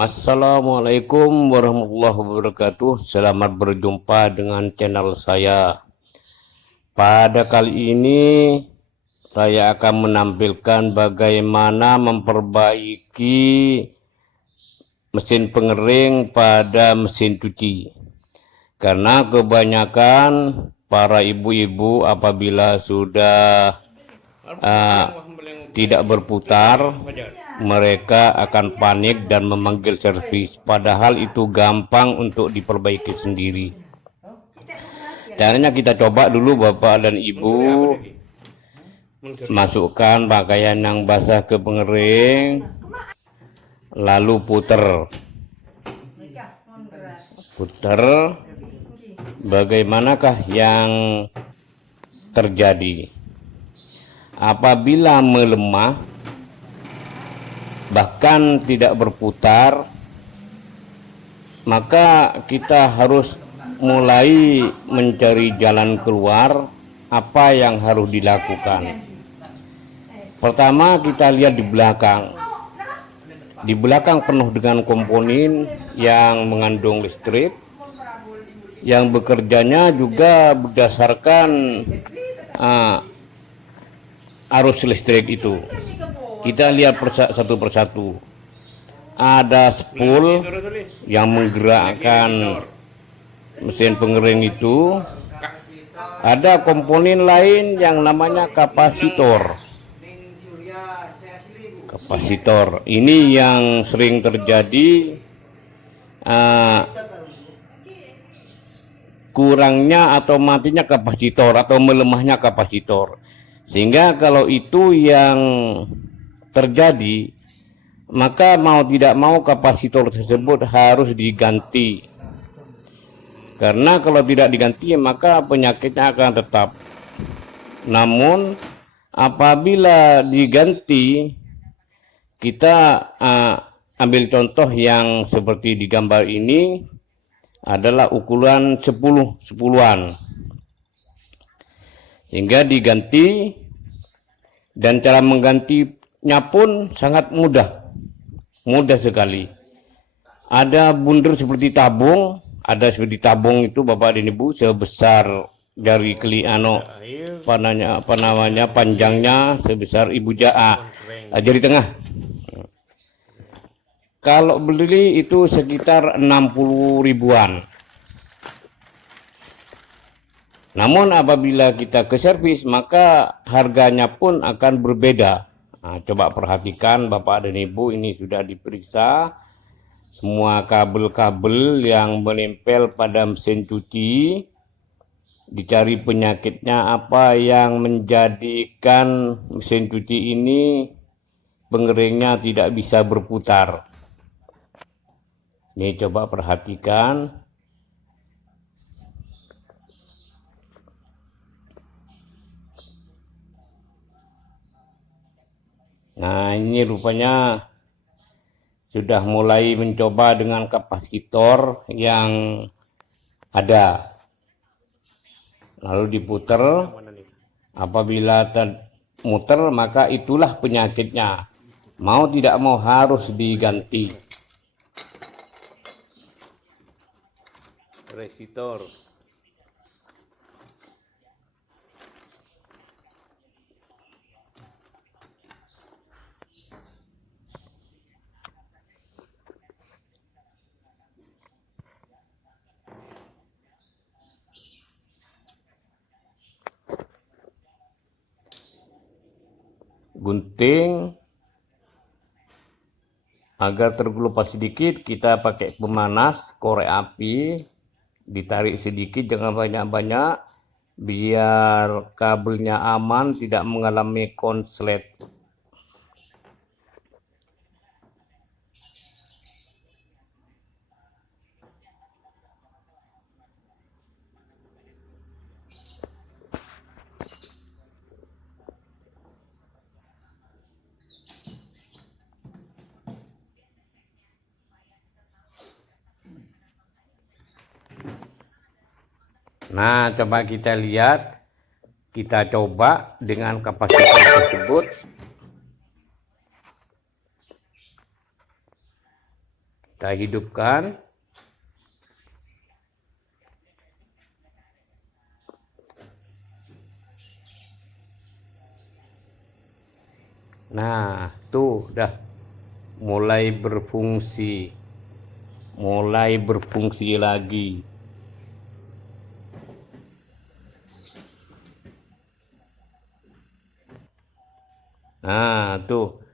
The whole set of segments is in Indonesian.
Assalamualaikum warahmatullahi wabarakatuh. Selamat berjumpa dengan channel saya. Pada kali ini saya akan menampilkan bagaimana memperbaiki mesin pengering pada mesin cuci. Karena kebanyakan para ibu-ibu apabila sudah tidak berputar, mereka akan panik dan memanggil servis, padahal itu gampang untuk diperbaiki sendiri. Caranya kita coba dulu Bapak dan Ibu, masukkan pakaian yang basah ke pengering, lalu puter bagaimanakah yang terjadi apabila melemah bahkan tidak berputar, maka kita harus mulai mencari jalan keluar. Apa yang harus dilakukan? Pertama, kita lihat di belakang. Di belakang penuh dengan komponen yang mengandung listrik, yang bekerjanya juga berdasarkan arus listrik itu. Kita lihat satu persatu. Ada spool yang menggerakkan mesin pengering itu. Ada komponen lain yang namanya kapasitor. Kapasitor ini yang sering terjadi kurangnya atau matinya kapasitor atau melemahnya kapasitor. Sehingga kalau itu yang terjadi, maka mau tidak mau kapasitor tersebut harus diganti. Karena kalau tidak diganti maka penyakitnya akan tetap. Namun apabila diganti, kita ambil contoh yang seperti di gambar ini adalah ukuran 10-10an. Hingga diganti, dan cara menggantinya pun sangat mudah sekali. Ada bundar seperti tabung, itu Bapak dan Ibu sebesar jari panjangnya sebesar ibu jari tengah. Kalau beli itu sekitar 60 ribuan. Namun apabila kita ke servis maka harganya pun akan berbeda. Nah, coba perhatikan Bapak dan Ibu, ini sudah diperiksa semua kabel-kabel yang menempel pada mesin cuci. Dicari penyakitnya apa yang menjadikan mesin cuci ini pengeringnya tidak bisa berputar. Ini coba perhatikan. Nah, ini rupanya sudah mulai mencoba dengan kapasitor yang ada. Lalu diputer. Apabila termuter maka itulah penyakitnya. Mau tidak mau harus diganti. Resistor. Gunting. Agar terkelupas sedikit kita pakai pemanas korek api, ditarik sedikit jangan banyak-banyak biar kabelnya aman, tidak mengalami konslet. Nah, coba kita lihat, kita coba dengan kapasitor tersebut. Kita hidupkan. Nah, tuh dah mulai berfungsi. Mulai berfungsi lagi. Nah, tuh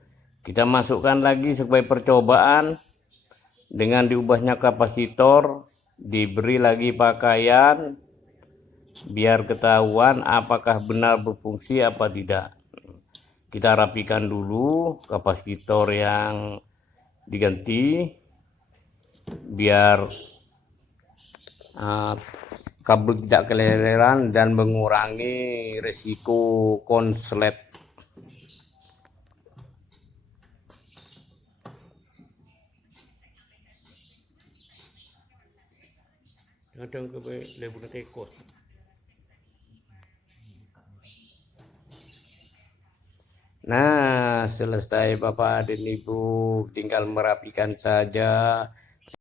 kita masukkan lagi sebagai percobaan dengan diubahnya kapasitor, diberi lagi pakaian biar ketahuan apakah benar berfungsi apa tidak. Kita rapikan dulu kapasitor yang diganti biar kabel tidak keleleran dan mengurangi risiko konslet. Kadang ke leburan tekos. Nah, selesai Bapak dan Ibu, tinggal merapikan saja.